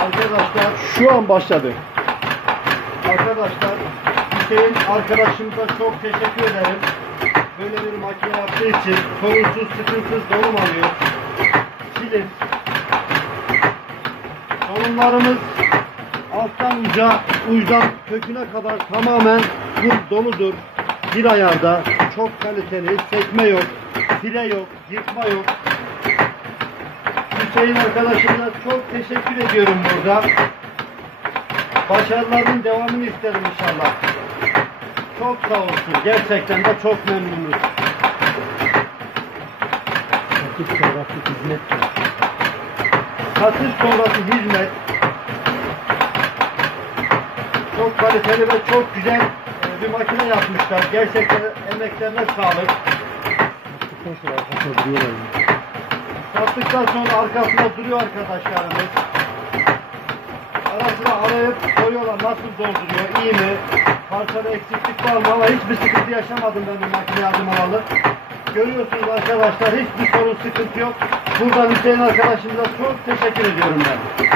Arkadaşlar Şu an başladı. Arkadaşlar Hüseyin arkadaşımıza çok teşekkür ederim. Böyle bir makine yaptığı için sorunsuz sıkıntısız dolum alıyor. Silin. Dolumlarımız alttan uçtan köküne kadar tamamen doludur. Bir ayarda çok kaliteli, sekme yok, file yok, yırtma yok. Hüseyin arkadaşımıza çok teşekkür ediyorum burada. Başarıların devamını isterim inşallah. Çok sağ olsun. Gerçekten de çok memnunuz. Satış sonrası hizmet. Satış sonrası hizmet. Çok kaliteli ve çok güzel bir makine yapmışlar. Gerçekten emeklerine sağlık. Sattıktan sonra arkasında duruyorlar. Sattıktan sonra arkasında duruyor arkadaşlarımız. Arasına arayıp soruyorlar nasıl dolduruyor, iyi mi? Parçada eksiklik var mı? Ama hiçbir sıkıntı yaşamadım ben bu makine yardım alalı. Görüyorsunuz arkadaşlar, hiçbir sorun, sıkıntı yok. Buradan Hüseyin arkadaşımıza çok teşekkür ediyorum ben.